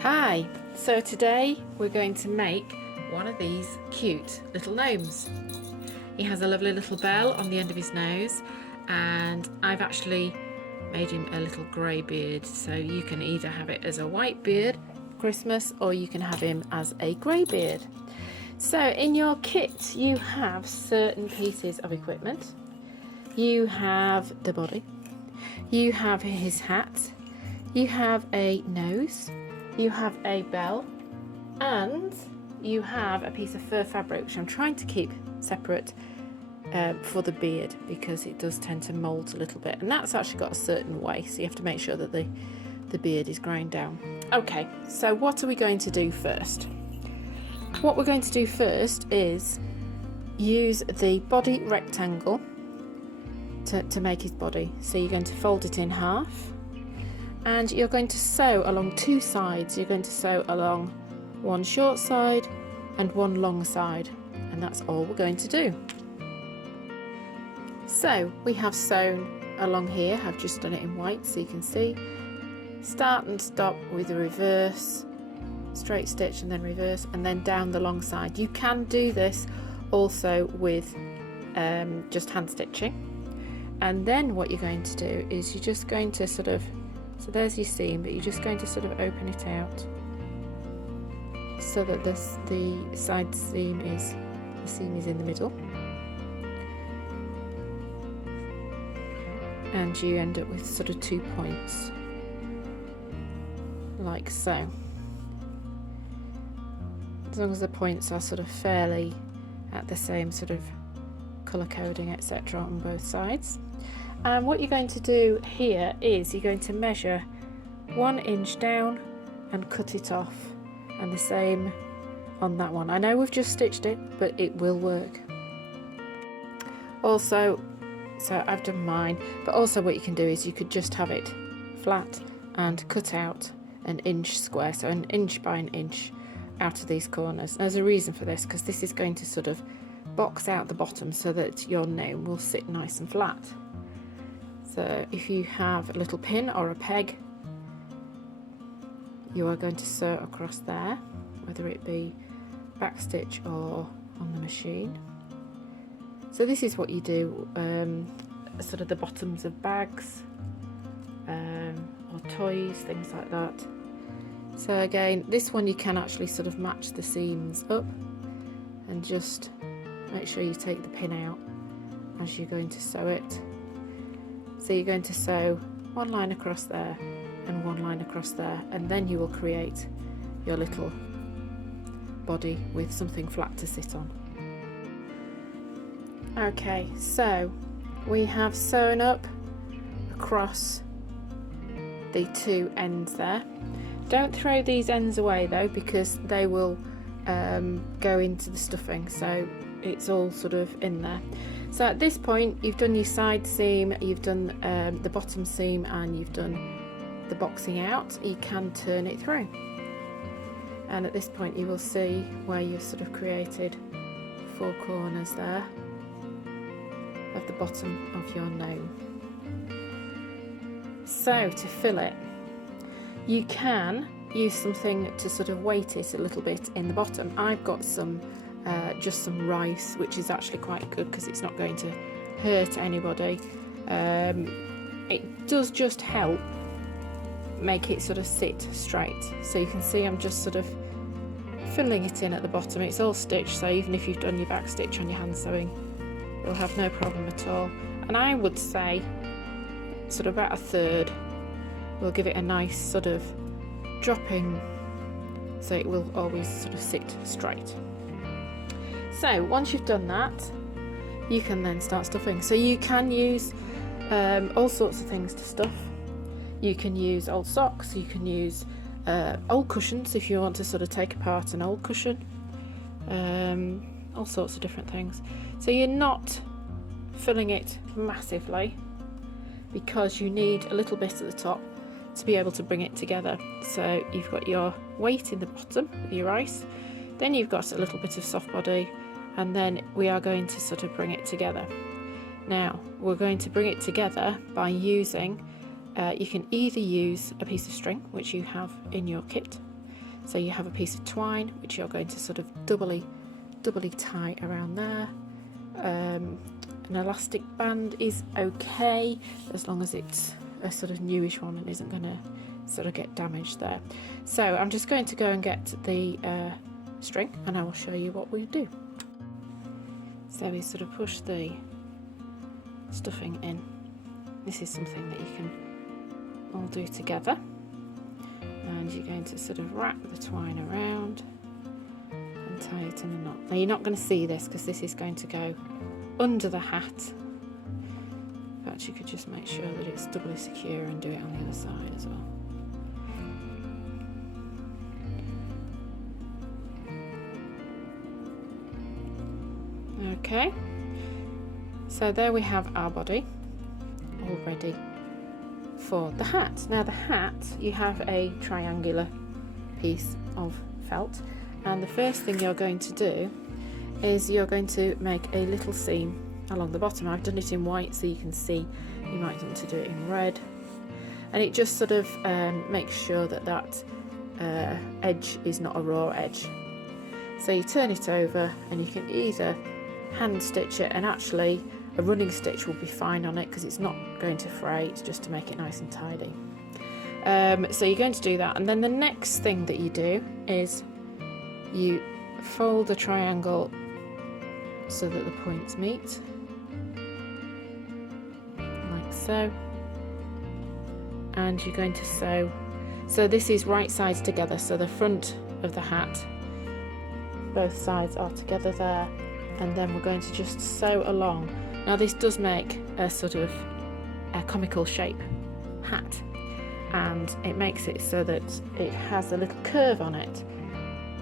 Hi, so today we're going to make one of these cute little gnomes. He has a lovely little bell on the end of his nose, and I've actually made him a little grey beard, so you can either have it as a white beard for Christmas or you can have him as a grey beard. So in your kit you have certain pieces of equipment. You have the body, you have his hat, you have a nose, you have a bell, and you have a piece of fur fabric, which I'm trying to keep separate for the beard because it does tend to mould a little bit, and that's actually got a certain way, so you have to make sure that the beard is ground down. Okay, so what are we going to do first? What we're going to do first is use the body rectangle to make his body. So you're going to fold it in half, and you're going to sew along two sides. You're going to sew along one short side and one long side, and that's all we're going to do. So we have sewn along here. I've just done it in white so you can see. Start and stop with a reverse, straight stitch and then reverse, and then down the long side. You can do this also with just hand stitching. And then what you're going to do is you're just going to sort of, so there's your seam, but you're just going to sort of open it out so that the side seam is, the seam is in the middle. And you end up with sort of 2 points, like so. As long as the points are sort of fairly at the same sort of colour coding, etc. on both sides. And what you're going to do here is you're going to measure 1 inch down and cut it off, and the same on that one. I know we've just stitched it, but it will work. Also, so I've done mine, but also what you can do is you could just have it flat and cut out an inch square, so an inch by an inch out of these corners. There's a reason for this, because this is going to sort of box out the bottom so that your gnome will sit nice and flat. So if you have a little pin or a peg, you are going to sew across there, whether it be back stitch or on the machine. So this is what you do, sort of the bottoms of bags or toys, things like that. So again, this one you can actually sort of match the seams up and just make sure you take the pin out as you're going to sew it. So you're going to sew one line across there and one line across there, and then you will create your little body with something flat to sit on. Okay, so we have sewn up across the two ends there. Don't throw these ends away though, because they will go into the stuffing, so it's all sort of in there. So at this point you've done your side seam, you've done the bottom seam, and you've done the boxing out. You can turn it through, and at this point you will see where you've sort of created 4 corners there of the bottom of your gnome. So to fill it, you can use something to sort of weight it a little bit in the bottom. I've got some just some rice, which is actually quite good because it's not going to hurt anybody. It does just help make it sort of sit straight. So you can see I'm just sort of filling it in at the bottom. It's all stitched, so even if you've done your back stitch on your hand sewing, you'll have no problem at all. And I would say sort of about 1/3 will give it a nice sort of dropping, so it will always sort of sit straight. So once you've done that, you can then start stuffing. So you can use all sorts of things to stuff. You can use old socks, you can use old cushions if you want to sort of take apart an old cushion, all sorts of different things. So you're not filling it massively, because you need a little bit at the top to be able to bring it together. So you've got your weight in the bottom of your rice, then you've got a little bit of soft body, and then we are going to sort of bring it together. Now we're going to bring it together by using, you can either use a piece of string, which you have in your kit, So you have a piece of twine which you're going to sort of doubly tie around there. An elastic band is okay as long as it's a sort of newish one and isn't going to sort of get damaged there. So I'm just going to go and get the string and I will show you what we do. So we sort of push the stuffing in. This is something that you can all do together, and you're going to sort of wrap the twine around and tie it in a knot. Now you're not going to see this because this is going to go under the hat, but you could just make sure that it's doubly secure and do it on the other side as well. Okay, so there we have our body all ready for the hat. Now the hat, you have a triangular piece of felt, and the first thing you're going to do is you're going to make a little seam along the bottom. I've done it in white so you can see. You might want to do it in red, and it just sort of makes sure that that edge is not a raw edge. So you turn it over and you can either hand stitch it, and actually a running stitch will be fine on it because it's not going to fray, it's just to make it nice and tidy. So you're going to do that, and then the next thing that you do is you fold the triangle so that the points meet, like so, and you're going to sew. So this is right sides together, so the front of the hat, both sides are together there, and then we're going to just sew along. Now this does make a sort of a comical shape hat, and it makes it so that it has a little curve on it,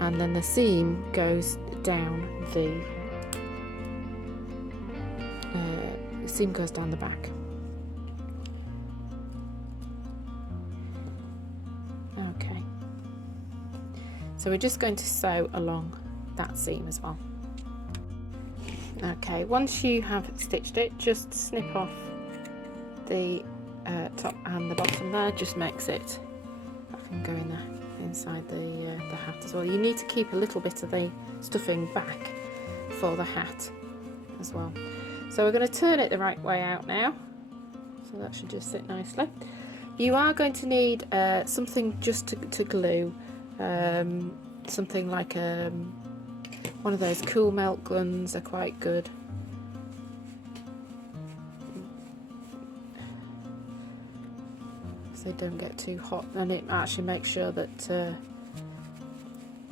and then the seam goes down the seam goes down the back. Okay, so we're just going to sew along that seam as well. Okay, once you have stitched it, just snip off the top and the bottom there. Just makes it, that can go in there inside the hat as well. You need to keep a little bit of the stuffing back for the hat as well. So we're going to turn it the right way out now, so that should just sit nicely. You are going to need something just to glue, something like one of those cool melt guns are quite good. So they don't get too hot, and it actually makes sure that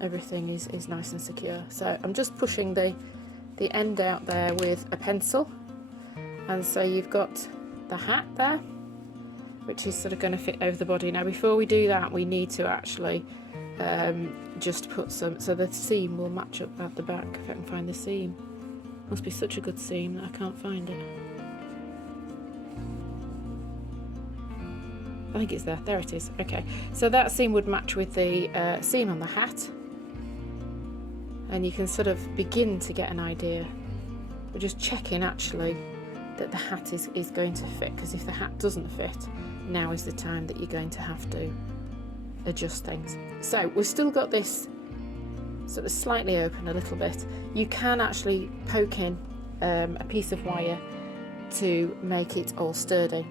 everything is nice and secure. So I'm just pushing the end out there with a pencil, and so you've got the hat there, which is sort of going to fit over the body. Now before we do that, we need to actually just put some, so the seam will match up at the back. If I can find the seam, must be such a good seam that I can't find it. I think it's there it is. Okay, so that seam would match with the seam on the hat, and you can sort of begin to get an idea. We're just checking actually that the hat is going to fit, because if the hat doesn't fit, now is the time that you're going to have to adjust things. So we've still got this sort of slightly open a little bit. You can actually poke in a piece of wire to make it all sturdy.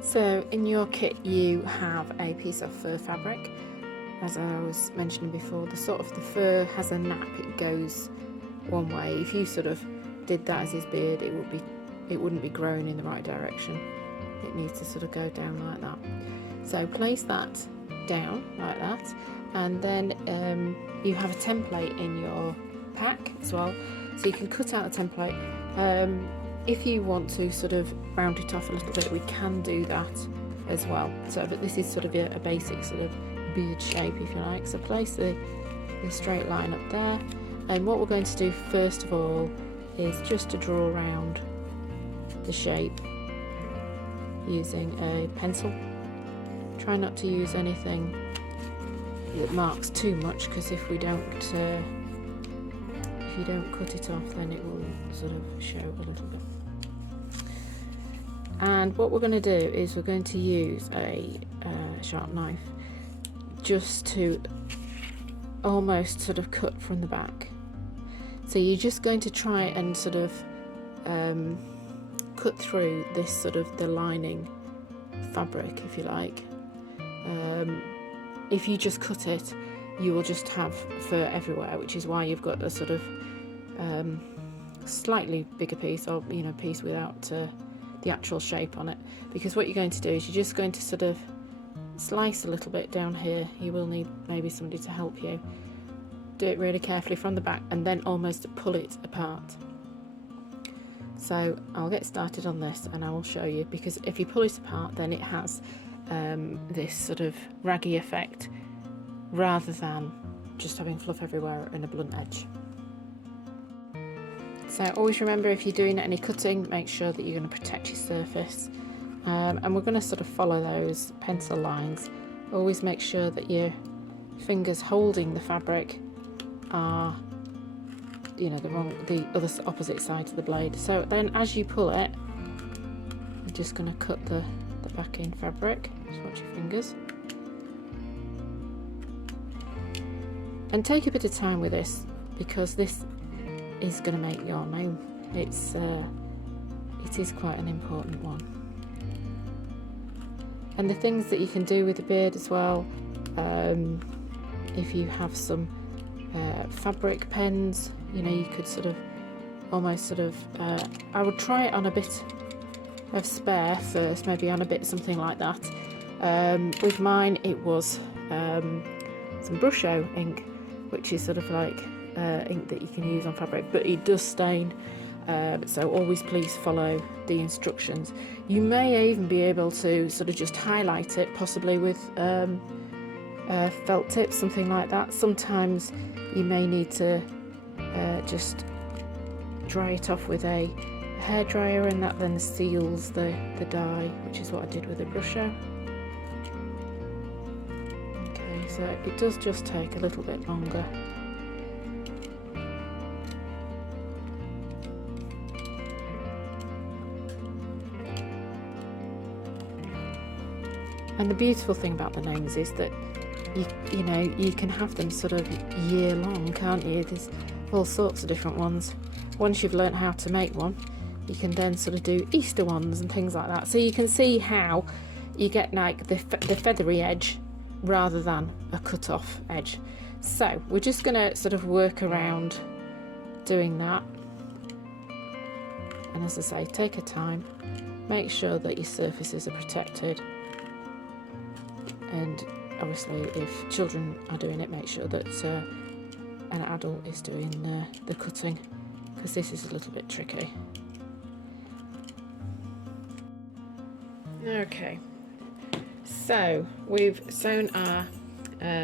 So in your kit you have a piece of fur fabric. As I was mentioning before, the fur has a nap, it goes one way. If you sort of did that as his beard, it wouldn't be growing in the right direction. It needs to sort of go down like that. So place that down like that, and then you have a template in your pack as well, so you can cut out the template. If you want to sort of round it off a little bit, we can do that as well. So but this is sort of a basic sort of beard shape, if you like. So place the straight line up there, and what we're going to do first of all is just to draw around the shape using a pencil. Try not to use anything that marks too much, because if you don't cut it off, then it will sort of show a little bit. And what we're going to do is we're going to use a sharp knife just to almost sort of cut from the back. So you're just going to try and sort of cut through this sort of the lining fabric, if you like. If you just cut it, you will just have fur everywhere, which is why you've got a sort of slightly bigger piece, or piece without the actual shape on it. Because what you're going to do is you're just going to sort of slice a little bit down here. You will need maybe somebody to help you. Do it really carefully from the back and then almost pull it apart. So I'll get started on this and I will show you, because if you pull it apart then it has this sort of raggy effect rather than just having fluff everywhere and a blunt edge. So always remember, if you're doing any cutting, make sure that you're going to protect your surface, and we're going to sort of follow those pencil lines. Always make sure that your fingers holding the fabric are the other opposite side of the blade. So then as you pull it, I'm just going to cut the backing fabric. Just watch your fingers and take a bit of time with this, because this is going to make your gnome. It is quite an important one. And the things that you can do with the beard as well, if you have some fabric pens, you could sort of almost I would try it on a bit of spare first, maybe on a bit something like that. With mine it was some Brusho ink, which is sort of like ink that you can use on fabric, but it does stain, so always please follow the instructions. You may even be able to sort of just highlight it, possibly with felt tips, something like that. Sometimes you may need to just dry it off with a hairdryer, and that then seals the dye, which is what I did with the Brusho. Okay, so it does just take a little bit longer. And the beautiful thing about the gnomes is that you can have them sort of year long, can't you? There's all sorts of different ones. Once you've learnt how to make one, you can then sort of do Easter ones and things like that. So you can see how you get like the feathery edge rather than a cut off edge. So we're just going to sort of work around doing that. And as I say, take your time, make sure that your surfaces are protected. And obviously if children are doing it, make sure that an adult is doing the cutting, because this is a little bit tricky. Okay, so we've sewn our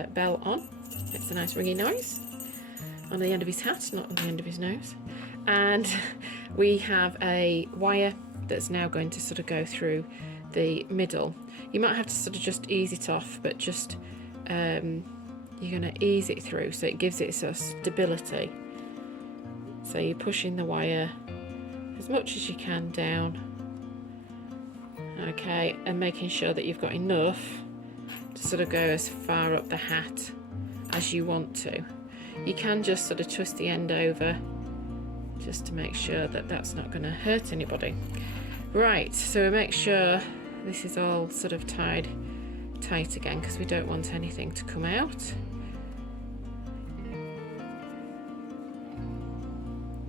bell on. It's a nice ringy noise on the end of his hat, not on the end of his nose. And we have a wire that's now going to sort of go through the middle. You might have to sort of just ease it off, but just you're going to ease it through so it gives it sort of stability. So you're pushing the wire as much as you can down, okay, and making sure that you've got enough to sort of go as far up the hat as you want to. You can just sort of twist the end over just to make sure that that's not going to hurt anybody. Right, so we make sure this is all sort of tight again, because we don't want anything to come out.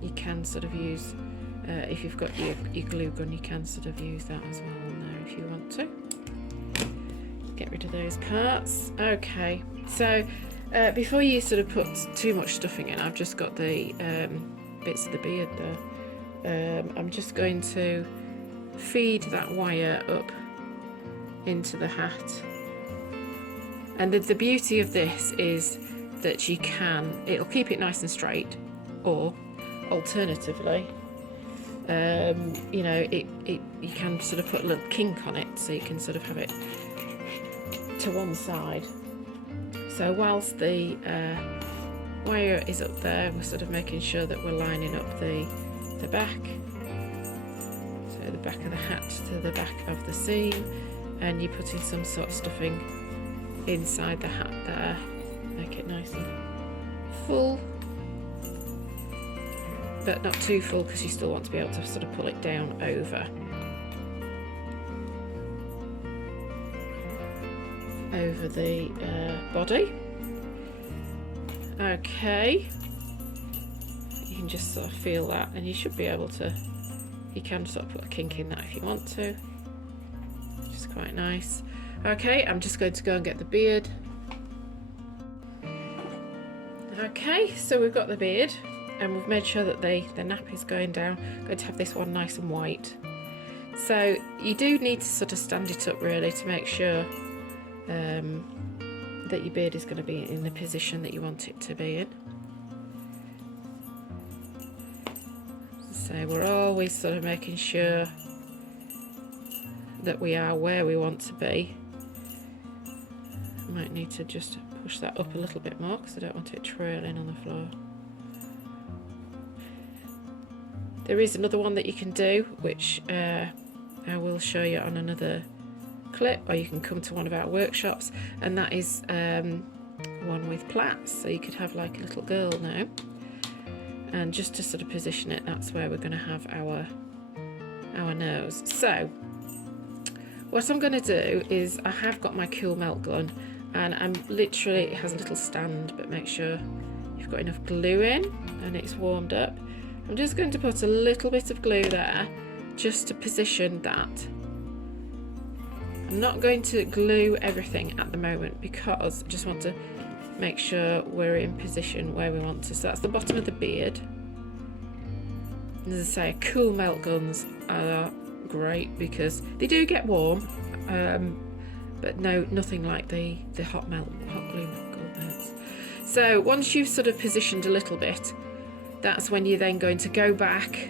You can sort of use, if you've got your glue gun, you can sort of use that as well on there if you want to. Get rid of those parts. Okay, so before you sort of put too much stuffing in, I've just got the bits of the beard there. I'm just going to feed that wire up into the hat. And the beauty of this is that it'll keep it nice and straight, or alternatively, you can sort of put a little kink on it, so you can sort of have it to one side. So whilst the wire is up there, we're sort of making sure that we're lining up the back, so the back of the hat to the back of the seam, and you're putting some sort of stuffing inside the hat there. Make it nice and full, but not too full because you still want to be able to sort of pull it down over the body. Okay, you can just sort of feel that, and you should be able to, you can sort of put a kink in that if you want to, which is quite nice. Okay, I'm just going to go and get the beard. Okay, so we've got the beard and we've made sure that the nap is going down. I'm going to have this one nice and white. So you do need to sort of stand it up really to make sure that your beard is going to be in the position that you want it to be in. So we're always sort of making sure that we are where we want to be. I might need to just push that up a little bit more because I don't want it trailing on the floor. There is another one that you can do, which I will show you on another clip, or you can come to one of our workshops, and that is one with plaits. So you could have like a little girl now, and just to sort of position it, that's where we're going to have our nose. So what I'm going to do is, I have got my cool melt gun, and I'm literally, it has a little stand, but make sure you've got enough glue in and it's warmed up. I'm just going to put a little bit of glue there just to position that. I'm not going to glue everything at the moment because I just want to make sure we're in position where we want to. So that's the bottom of the beard. And as I say, cool melt guns are great because they do get warm, but nothing like the hot glue melt guns. So once you've sort of positioned a little bit, that's when you're then going to go back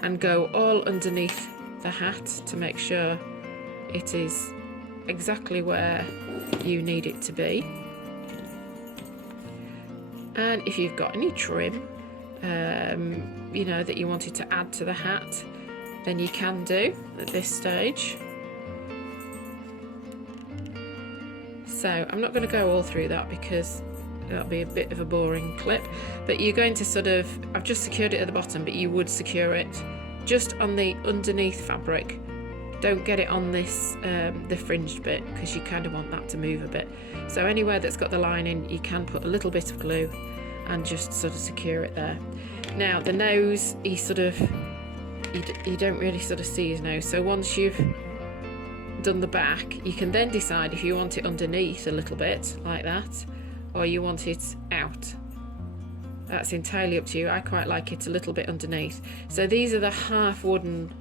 and go all underneath the hat to make sure it is exactly where you need it to be. And if you've got any trim, you know, that you wanted to add to the hat, then you can do at this stage. So I'm not going to go all through that because that'll be a bit of a boring clip, but you're going to sort of, I've just secured it at the bottom, but you would secure it just on the underneath fabric. Don't get it on this the fringed bit, because you kind of want that to move a bit. So anywhere that's got the lining, you can put a little bit of glue and just sort of secure it there. Now the nose, you don't really sort of see his nose, so once you've done the back, you can then decide if you want it underneath a little bit like that, or you want it out. That's entirely up to you. I quite like it a little bit underneath. So these are the half wooden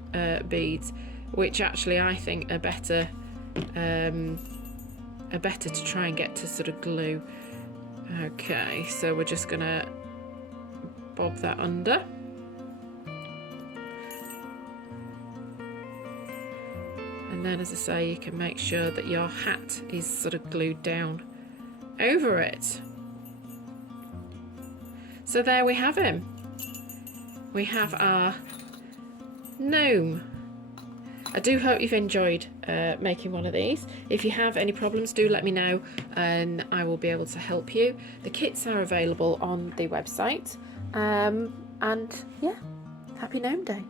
beads, which actually I think are better to try and get to sort of glue. Okay, so we're just gonna bob that under. And then, as I say, you can make sure that your hat is sort of glued down over it. So there we have him. We have our gnome. I do hope you've enjoyed making one of these. If you have any problems, do let me know and I will be able to help you. The kits are available on the website. And yeah, happy Gnome Day.